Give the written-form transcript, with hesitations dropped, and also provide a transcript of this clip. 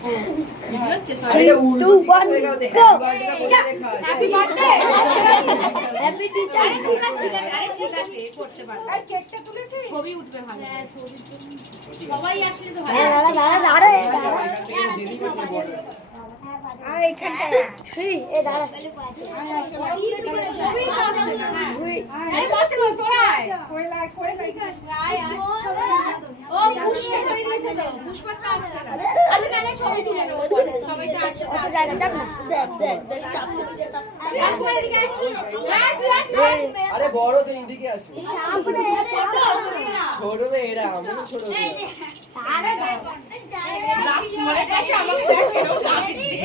হচ্ছে আরে 2 1 go happy birthday happy teacher. ঠিক আছে করতে পারবে। আর কেকটা তুলেছি, ছবি উঠবে ভালো। হ্যাঁ ছবি সবাই আসলে তো ভালো। আর এইখানটা 3 এ দাঁড়া ছবি তো আসছে না। আরে বাচ্চা বল তোরা আয়। ও পুষ্পা করে দিয়েছে তো। পুষ্পাটা আসছে না। আচ্ছা তাহলে ছবি তুলে নেব পরে। সবাই তো আসছে। কত জায়গা চাপ না, দেখ চাপ আজ করে দিকে। আরে বড় তো এইদিকে আসো। চাপ রে ছোট করে না। ছোট তো এরা, আমি ছোট তো। আরে রাজকুমারের কাছে আমাকে দেখো এরকম কাঁদছে।